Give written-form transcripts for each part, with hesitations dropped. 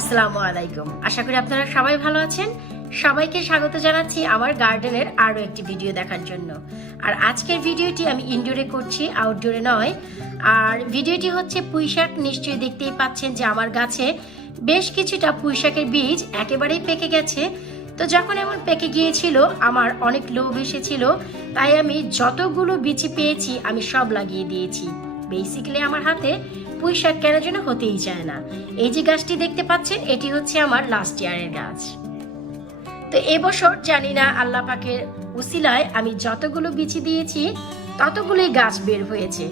আসসালামু আলাইকুম। আশা করি আপনারা সবাই ভালো আছেন। সবাইকে স্বাগত জানাচ্ছি আমার গার্ডেনের আরো একটি ভিডিও দেখার জন্য। আর আজকের ভিডিওটি আমি ইনডোরে করছি, আউটডোরে নয়। আর ভিডিওটি হচ্ছে পুঁইশাক। নিশ্চয়ই দেখতেই পাচ্ছেন যে আমার গাছে বেশ কিছুটা পুঁইশাকের বীজ একেবারেই পেকে গেছে। তো যখন এমন পেকে গিয়েছিল আমার অনেক লোভ এসেছিল, তাই আমি যতগুলো বিচি পেয়েছি আমি সব লাগিয়ে দিয়েছি। বেসিক্যালি আমার হাতে পুঁইশাক কেন যেন হতেই চায় না। এই যে গাছটি দেখতে পাচ্ছেন, এটি হচ্ছে আমার লাস্ট ইয়ারের গাছ। তো এবছর জানি না আল্লাহ পাকের উসিলায় আমি যতগুলো বিচি দিয়েছি ততগুলোই গাছ বের হয়েছে।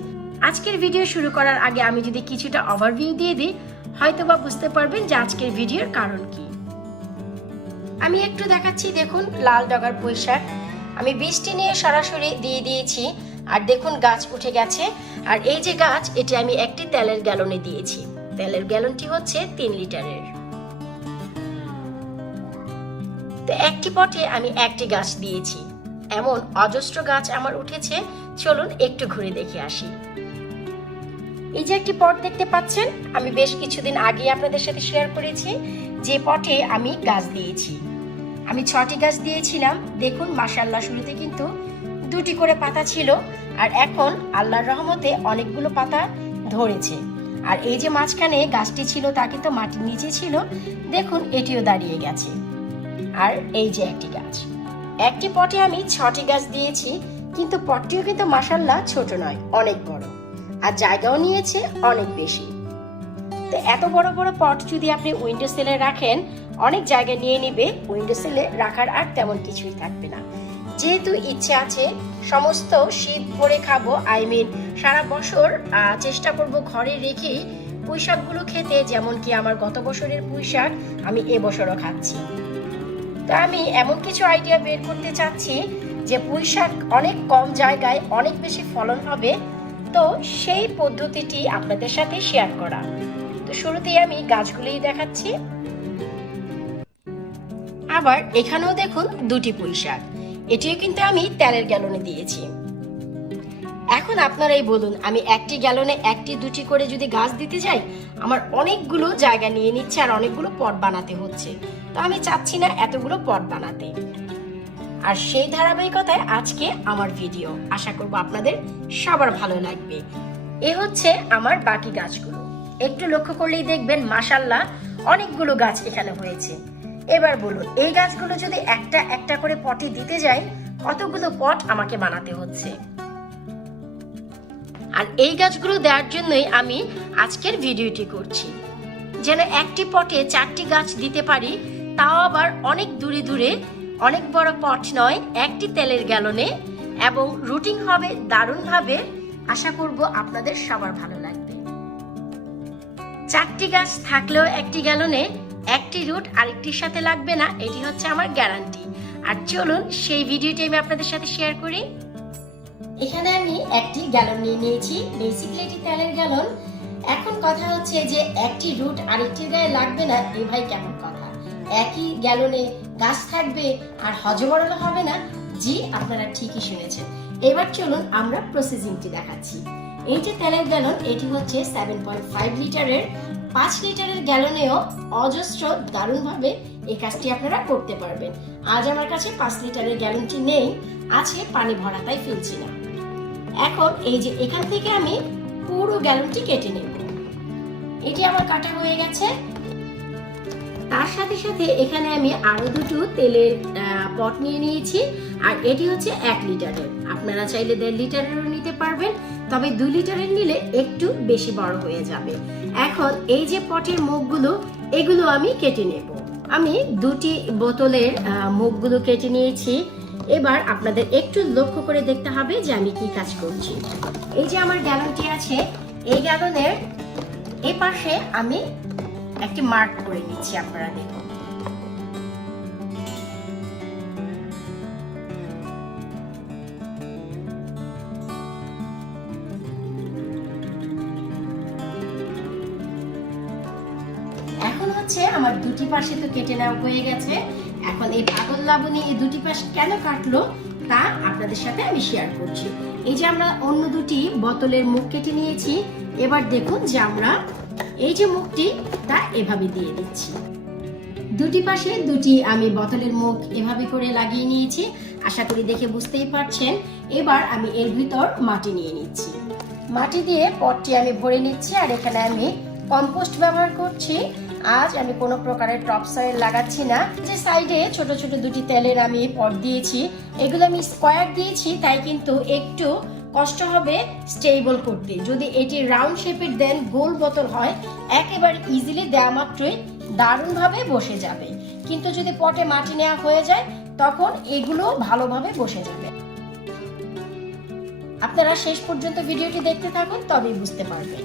আজকের ভিডিও শুরু করার আগে আমি যদি কিছুটা ওভারভিউ দিয়ে দিই, হয়তোবা বুঝতে পারবেন যে আজকের ভিডিওর কারণ কি। আমি একটু দেখাচ্ছি, দেখুন লাল ডগার পুঁইশাক আমি বীজটি নিয়ে সরাসরি দিয়ে দিয়েছি। আর দেখুন গাছ উঠে গেছে। আর এই যে গাছ, এটি আমি একটি তেলের গ্যালনে দিয়েছি। তেলের গ্যালনটি হচ্ছে 3 লিটারের। তো একটি পটে আমি একটি গাছ দিয়েছি। এমন অজস্র গাছ আমার উঠেছে। চলুন একটু ঘুরে দেখে আসি। এই যে একটি পট দেখতে পাচ্ছেন, আমি বেশ কিছুদিন আগে আপনাদের সাথে শেয়ার করেছি যে পটে আমি গাছ দিয়েছি। আমি 6টি গাছ দিয়েছিলাম। দেখুন মাশাআল্লাহ, শুরুতে কিন্তু 2টি করে পাতা ছিল, আর এখন আল্লাহর রহমতে অনেকগুলো পাতা ধরেছে। আর এই যে মাঝখানে গাছটি ছিল তা কিন্তু মাটির নিচে ছিল, দেখুন এটিও দাঁড়িয়ে গেছে। আর এই যে একটি গাছ, একটি পটে আমি 6টি গাছ দিয়েছি, কিন্তু পটটিও কিন্তু মাশাআল্লাহ ছোট নয়, অনেক বড়, আর জায়গাও নিয়েছে অনেক বেশি। তো এত বড় বড় পট যদি আপনি উইন্ডো সেলে রাখেন, অনেক জায়গা নিয়ে নিবে। উইন্ডো সেলে রাখার আর তেমন কিছুই থাকবে না। যেহেতু ইচ্ছে আছে সমস্ত শীত ভরে খাবো, সারা বছর চেষ্টা করব ঘরে রেখে পুঁইশাকগুলো খেতে, যেমন কি আমার গত বছরের পুঁইশাক আমি এবছরও খাচ্ছি। তো আমি এমন কিছু আইডিয়া বের করতে চাচ্ছি যে পুঁইশাক অনেক কম জায়গায় অনেক বেশি ফলন হবে। তো সেই পদ্ধতিটি আপনাদের সাথে শেয়ার করা। তো শুরুতেই আমি গাছগুলোই দেখাচ্ছি। আবার এখানেও দেখুন 2টি পুঁইশাক, এটিও কিন্তু আমি তেলের গ্যালনে দিয়েছি। এখন আপনারাই বলুন, আমি একটি গ্যালনে 1টি 2টি করে যদি গাছ দিতে যাই, আমার অনেকগুলো জায়গা নিয়ে নিচ্ছে আর অনেকগুলো পট বানাতে হচ্ছে। তো আমি চাচ্ছি না এতগুলো পট বানাতে। আর সেই ধারাবাহিকতায় আজকে আমার ভিডিও, আশা করব আপনাদের সবার ভালো লাগবে। এ হচ্ছে আমার বাকি গাছগুলো। একটু লক্ষ্য করলেই দেখবেন মাশাআল্লাহ অনেকগুলো গাছ এখানে হয়েছে। এবার বলুন, এই গাছগুলো যদি একটা একটা করে পটে দিতে যাই, কতগুলো পট আমাকে বানাতে হচ্ছে। আর এই গাছগুলো দেওয়ার জন্যই আমি আজকের ভিডিওটি করছি, যেন একটি পটে 4টি গাছ দিতে পারি, তাও আবার অনেক দূরে দূরে, অনেক বড় পট নয়, একটি তেলের গ্যালনে, এবং রুটিং হবে দারুণভাবে। আশা করব আপনাদের সবার ভালো লাগবে। 4টি গাছ থাকলেও একটি গ্যালনে একটি রুট আরেকটির সাথে লাগবে না, এটি হচ্ছে আমার গ্যারান্টি। আর চলুন সেই ভিডিওটি আমি আপনাদের সাথে শেয়ার করি। এখানে আমি একটি গ্যালন নিয়ে নিয়েছি, বেসিক্যালি এটি তেলের গ্যালন। এখন কথা হচ্ছে যে একটি রুট আরেকটির গায়ে লাগবে না, এ ভাই কেমন কথা? একই গ্যালনে গাছ থাকবে আর হজবরল হবে না? জি, আপনারা ঠিকই শুনেছেন। এবার চলুন আমরা প্রসেসিংটি দেখাচ্ছি। এই যে তেলের গ্যালন, এটি হচ্ছে 7.5 লিটারের। 5 লিটারের গ্যালনেও অজস্র দারুণভাবে এই কাজটি আপনারা করতে পারবেন। আজ আমার কাছে 5 লিটারের গ্যালনটি নেই, আছে পানি ভরা, তাই ফেলছি না। এখন এই যে এখান থেকে আমি পুরো গ্যালনটি কেটে নেব। এটি আমার কাটা হয়ে গেছে। তার সাথে সাথে এখানে আমি আরো 2টো তেলের পট নিয়ে নিয়েছি। আর এটি হচ্ছে 1 লিটারের। আপনারা চাইলে 1.5 লিটারেরও নিতে পারবেন, তবে 2 লিটারের নিলে একটু বেশি বড় হয়ে যাবে। এখন এই যে পটের মুখগুলো, এগুলো আমি কেটে নেব। আমি 2টি বোতলের মুখগুলো কেটে নিয়েছি। এবার আপনাদের একটু লক্ষ্য করে দেখতে হবে যে আমি কি কাজ করছি। এই যে আমার গ্যালনটি আছে, এই গ্যালনের এই পাশে আমি একটি মার্ক করে নিচ্ছি, আপনারা দেখুন। এখন হচ্ছে আমার 2টি পাশে তো কেটে নেওয়া হয়ে গেছে। এখন এই পাগল লাবণী এই 2টি পাশ কেন কাটলো তা আপনাদের সাথে আমি শেয়ার করছি। এই যে আমরা অন্য 2টি বোতলের মুখ কেটে নিয়েছি। এবার দেখুন যে আমরা এই যে মুখটি তা এভাবে দিয়ে দিচ্ছি। দুটি পাশে দুটি আমি বোতলের মুখ এভাবে করে লাগিয়ে নিয়েছি, আশা করি দেখে বুঝতেই পারছেন। এবার আমি এর ভিতর মাটি নিয়ে নিচ্ছি, মাটি দিয়ে পটটি আমি ভরে নিচ্ছি। আর এখানে আমি কম্পোস্ট ব্যবহার করছি। আজ আমি কোনো প্রকারের টপ সয়েল লাগাচ্ছি না। যে সাইডে ছোট ছোট দুটি তেলের আমি পট দিয়েছি, এগুলো আমি স্কোয়ার দিয়েছি, তাই কিন্তু একটু কষ্ট হবে স্টেবল করতে। যদি এটি রাউন্ড শেপের দেন, গোল বোতল হয়, একেবারে ইজিলি দেওয়া মাত্রই দারুণভাবে বসে যাবে। কিন্তু যদি পটে মাটি নেওয়া হয়ে যায় তখন এগুলো ভালোভাবে বসে যাবে। আপনারা শেষ পর্যন্ত ভিডিওটি দেখতে থাকুন, তবেই বুঝতে পারবেন।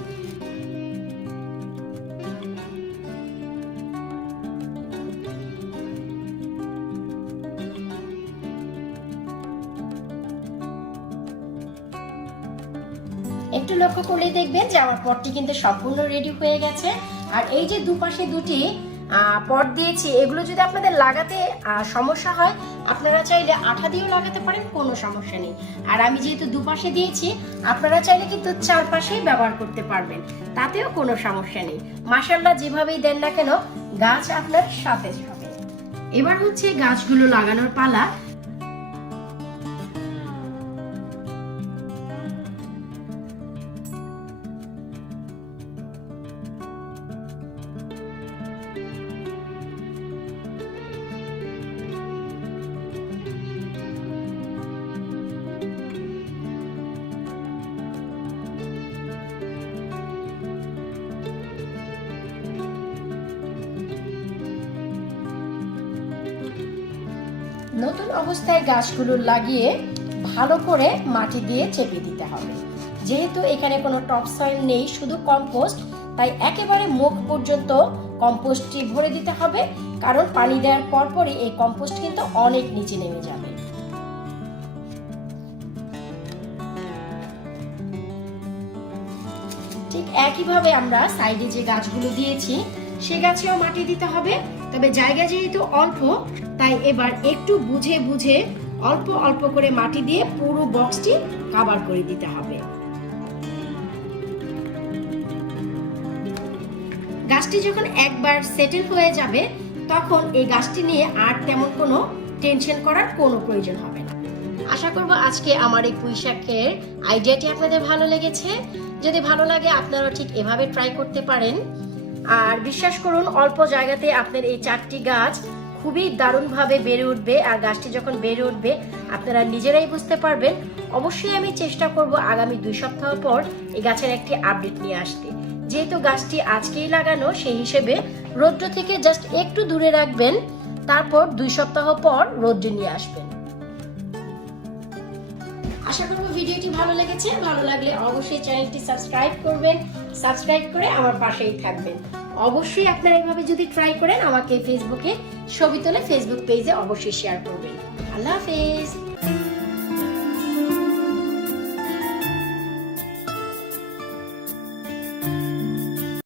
একটু লক্ষ্য করলেই দেখবেন যে আমার পটটি কিন্তু সম্পূর্ণ রেডি হয়ে গেছে। আর এই যে দুপাশে দুটি পট দিয়েছি, এগুলো যদি আপনাদের লাগাতে সমস্যা হয়, আপনারা চাইলে আঠা দিয়েও লাগাতে পারেন, কোনো সমস্যা নেই। আর আমি যেহেতু দুপাশে দিয়েছি, আপনারা চাইলে কিন্তু চারপাশেই ব্যবহার করতে পারবেন, তাতেও কোনো সমস্যা নেই। মাশাআল্লাহ, যেভাবেই দেন না কেন গাছ আপনার সতেজ হবে। এবার হচ্ছে গাছগুলো লাগানোর পালা। নতুন অবস্থায় গাছগুলো লাগিয়ে ভালো করে মাটি দিয়ে চেপে দিতে হবে। যেহেতু এখানে কোনো টপ সয়েল নেই, শুধু কম্পোস্ট, তাই একেবারে মুখ পর্যন্ত কম্পোস্টটি ভরে দিতে হবে, কারণ পানি দেওয়ার পরপরই এই কম্পোস্ট কিন্তু অনেক নিচে নেমে যাবে। ঠিক একইভাবে আমরা সাইডে যে গাছগুলো দিয়েছি সে গাছেও মাটি দিতে হবে। তবে জায়গা যেহেতু অল্প, তাই এবার একটু বুঝে বুঝে অল্প অল্প করে মাটি দিয়ে পুরো বক্সটি কভার করে দিতে হবে। গাছটি যখন একবার সেটেল হয়ে যাবে তখন এই গাছটি নিয়ে আর তেমন কোনো টেনশন করার কোনো প্রয়োজন হবে না। আশা করব আজকে আমার এই পুঁইশাকের আইডিয়াটি আপনাদের ভালো লেগেছে। যদি ভালো লাগে আপনারা ঠিক এভাবে ট্রাই করতে পারেন। আর বিশ্বাস করুন, অল্প জায়গাতে আপনার এই 4টি গাছ খুবই দারুণভাবে বেড়ে উঠবে। আর গাছটি যখন বেড়ে উঠবে আপনারা নিজেরাই বুঝতে পারবেন। অবশ্যই আমি চেষ্টা করব আগামী 2 সপ্তাহ পর এই গাছের একটি আপডেট নিয়ে আসতে। যেহেতু গাছটি আজকেই লাগানো, সেই হিসেবে রৌদ্র থেকে জাস্ট একটু দূরে রাখবেন, তারপর 2 সপ্তাহ পর রৌদ্রে নিয়ে আসবেন। আশা করব ভিডিওটি ভালো লেগেছে। ভালো লাগলে অবশ্যই চ্যানেলটি সাবস্ক্রাইব করবেন, সাবস্ক্রাইব করে আমার পাশেই থাকবেন। অবশ্যই আপনারা এইভাবে যদি ট্রাই করেন, আমাকে ফেসবুকে ছবি তুলে ফেসবুক পেজে অবশ্যই শেয়ার করবেন। আল্লাহ হাফেজ।